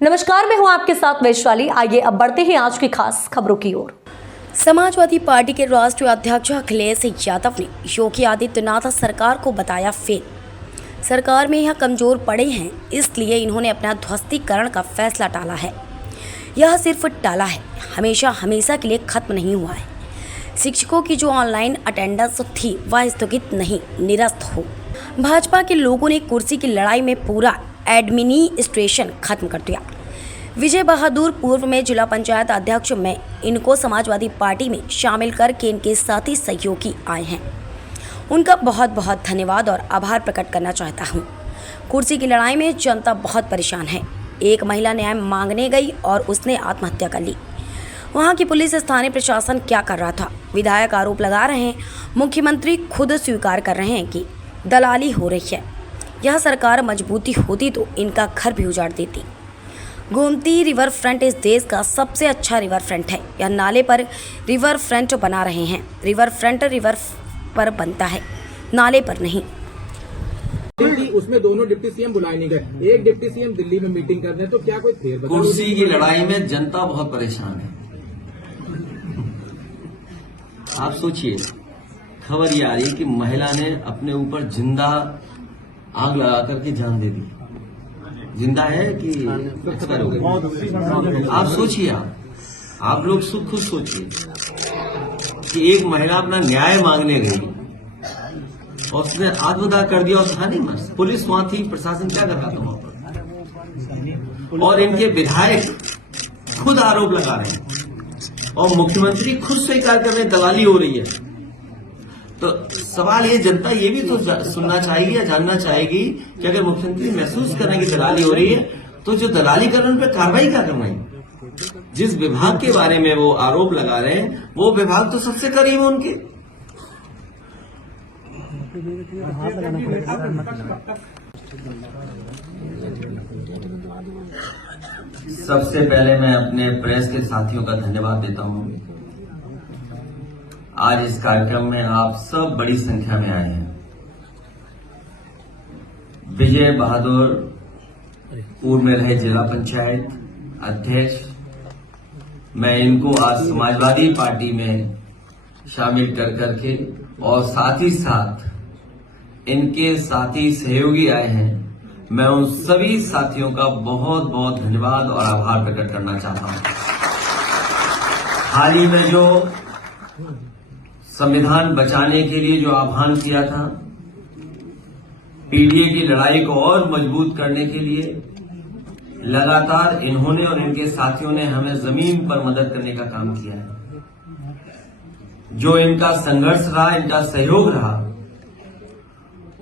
नमस्कार, मैं हूं आपके साथ वैशाली। आइए अब बढ़ते हैं आज की खास खबरों की ओर। समाजवादी पार्टी के राष्ट्रीय अध्यक्ष अखिलेश यादव ने योगी आदित्यनाथ सरकार को बताया फेल। सरकार में यह कमजोर पड़े हैं, इसलिए इन्होंने अपना ध्वस्तीकरण का फैसला टाला है। यह सिर्फ टाला है, हमेशा के लिए खत्म नहीं हुआ है। शिक्षकों की जो ऑनलाइन अटेंडेंस थी वह स्थगित नहीं, निरस्त हो। भाजपा के लोगों ने कुर्सी की लड़ाई में पूरा एडमिनिस्ट्रेशन खत्म कर दिया। विजय बहादुर पूर्व में जिला पंचायत अध्यक्ष में इनको समाजवादी पार्टी में शामिल करके इनके साथी सहयोगी आए हैं। उनका बहुत बहुत धन्यवाद और आभार प्रकट करना चाहता हूं। कुर्सी की लड़ाई में जनता बहुत परेशान है। एक महिला न्याय मांगने गई और उसने आत्महत्या कर ली। वहां की पुलिस, स्थानीय प्रशासन क्या कर रहा था? विधायक आरोप लगा रहे हैं, मुख्यमंत्री खुद स्वीकार कर रहे हैं कि दलाली हो रही है। यह सरकार मजबूती होती तो इनका घर भी उजाड़ देती। गोमती रिवर फ्रंट इस देश का सबसे अच्छा रिवर फ्रंट है। यह नाले पर रिवर फ्रंट बना रहे हैं। रिवर फ्रंट रिवर पर बनता है, नाले पर नहीं। उसमें दोनों डिप्टी सीएम बुलाए नहीं गए। एक डिप्टी सीएम दिल्ली में मीटिंग कर रहे हैं, तो क्या कोई फेरबदल? कुर्सी की लड़ाई में जनता बहुत परेशान है। आप सोचिए, खबर ये आ रही है कि महिला ने अपने ऊपर जिंदा आग लगा करके जान दे दी। जिंदा है कि एक्सपायर हो गई? आप सोचिए, आप लोग खुद सोचिए कि एक महिला अपना न्याय मांगने गई और उसने आत्मदाह कर दिया और कहा नहीं बस। पुलिस वहां थी, प्रशासन क्या कर रहा था वहां पर? और इनके विधायक खुद आरोप लगा रहे हैं और मुख्यमंत्री खुद स्वीकार कर रहे हैं दलाली हो रही है। तो सवाल ये, जनता ये भी तो सुनना चाहेगी या जानना चाहेगी कि अगर मुख्यमंत्री महसूस कर रहे हैं कि दलाली हो रही है, तो जो दलाली कर रहे हैं उन पर कार्रवाई क्या करना है? जिस विभाग के बारे में वो आरोप लगा रहे हैं, वो विभाग तो सबसे करीब है उनके। सबसे पहले मैं अपने प्रेस के साथियों का धन्यवाद देता हूं। आज इस कार्यक्रम में आप सब बड़ी संख्या में आए हैं। विजय बहादुर पूर्व में रहे जिला पंचायत अध्यक्ष, मैं इनको आज समाजवादी पार्टी में शामिल कर करके और साथ ही साथ इनके साथी सहयोगी आए हैं। मैं उन सभी साथियों का बहुत बहुत धन्यवाद और आभार प्रकट करना चाहता हूं। हाल ही में जो संविधान बचाने के लिए जो आह्वान किया था, पीडीए की लड़ाई को और मजबूत करने के लिए लगातार इन्होंने और इनके साथियों ने हमें जमीन पर मदद करने का काम किया है। जो इनका संघर्ष रहा, इनका सहयोग रहा,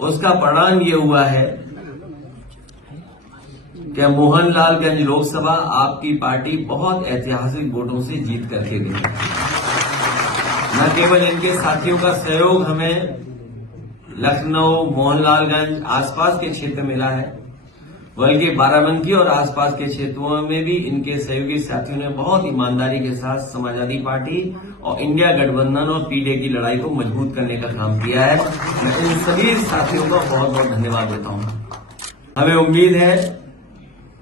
उसका परिणाम ये हुआ है कि मोहनलालगंज लोकसभा आपकी पार्टी बहुत ऐतिहासिक वोटों से जीत करके गई। न केवल इनके साथियों का सहयोग हमें लखनऊ, मोहनलालगंज आसपास के क्षेत्र मिला है, बल्कि बाराबंकी और आसपास के क्षेत्रों में भी इनके सहयोगी साथियों ने बहुत ईमानदारी के साथ समाजवादी पार्टी और इंडिया गठबंधन और पीडीए की लड़ाई को मजबूत करने का काम किया है। मैं इन सभी साथियों का बहुत बहुत धन्यवाद देता हूं। हमें उम्मीद है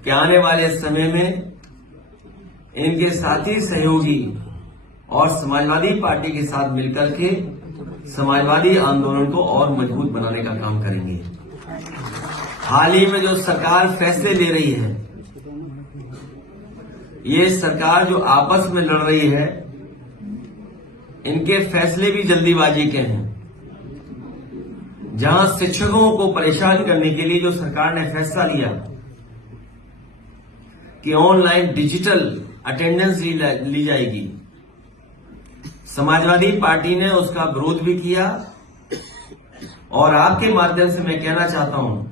कि आने वाले समय में इनके साथी सहयोगी और समाजवादी पार्टी के साथ मिलकर के समाजवादी आंदोलन को और मजबूत बनाने का काम करेंगे। हाल ही में जो सरकार फैसले ले रही है, ये सरकार जो आपस में लड़ रही है, इनके फैसले भी जल्दीबाजी के हैं। जहां शिक्षकों को परेशान करने के लिए जो सरकार ने फैसला लिया कि ऑनलाइन डिजिटल अटेंडेंस ली जाएगी, समाजवादी पार्टी ने उसका विरोध भी किया। और आपके माध्यम से मैं कहना चाहता हूं,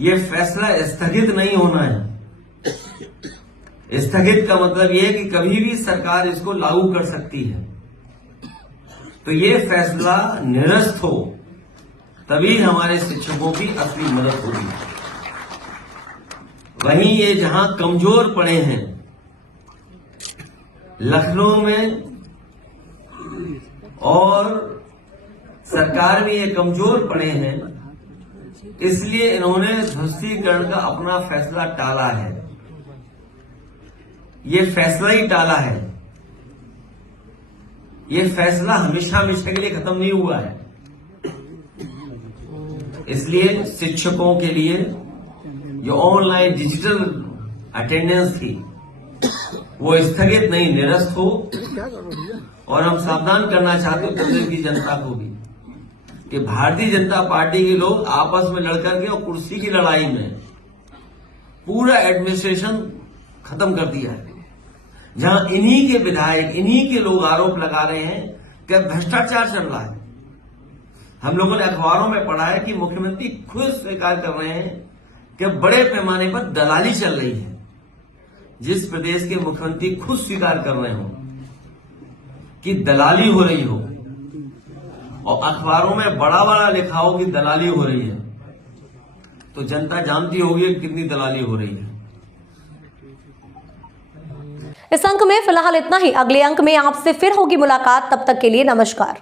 यह फैसला स्थगित नहीं होना है। स्थगित का मतलब यह है कि कभी भी सरकार इसको लागू कर सकती है। तो ये फैसला निरस्त हो, तभी हमारे शिक्षकों की असली मदद होगी। वहीं ये जहां कमजोर पड़े हैं, लखनऊ में और सरकार में ये कमजोर पड़े हैं इसलिए इन्होंने ध्वस्तीकरण का अपना फैसला टाला है। ये फैसला ही टाला है। ये फैसला हमेशा हमेशा के लिए खत्म नहीं हुआ है। इसलिए शिक्षकों के लिए जो ऑनलाइन डिजिटल अटेंडेंस थी वो स्थगित नहीं, निरस्त हो। और हम सावधान करना चाहते हैं प्रदेश की जनता को भी कि भारतीय जनता पार्टी के लोग आपस में लड़कर के और कुर्सी की लड़ाई में पूरा एडमिनिस्ट्रेशन खत्म कर दिया है। जहां इन्हीं के विधायक, इन्हीं के लोग आरोप लगा रहे हैं कि भ्रष्टाचार चल रहा है। हम लोगों ने अखबारों में पढ़ा है कि मुख्यमंत्री खुद स्वीकार कर रहे हैं कि बड़े पैमाने पर दलाली चल रही है। जिस प्रदेश के मुख्यमंत्री खुद स्वीकार कर रहे हो कि दलाली हो रही हो और अखबारोों में बड़ा बड़ा लिखा हो कि दलाली हो रही है, तो जनता जानती होगी कितनी दलाली हो रही है। इस अंक में फिलहाल इतना ही। अगले अंक में आपसे फिर होगी मुलाकात। तब तक के लिए नमस्कार।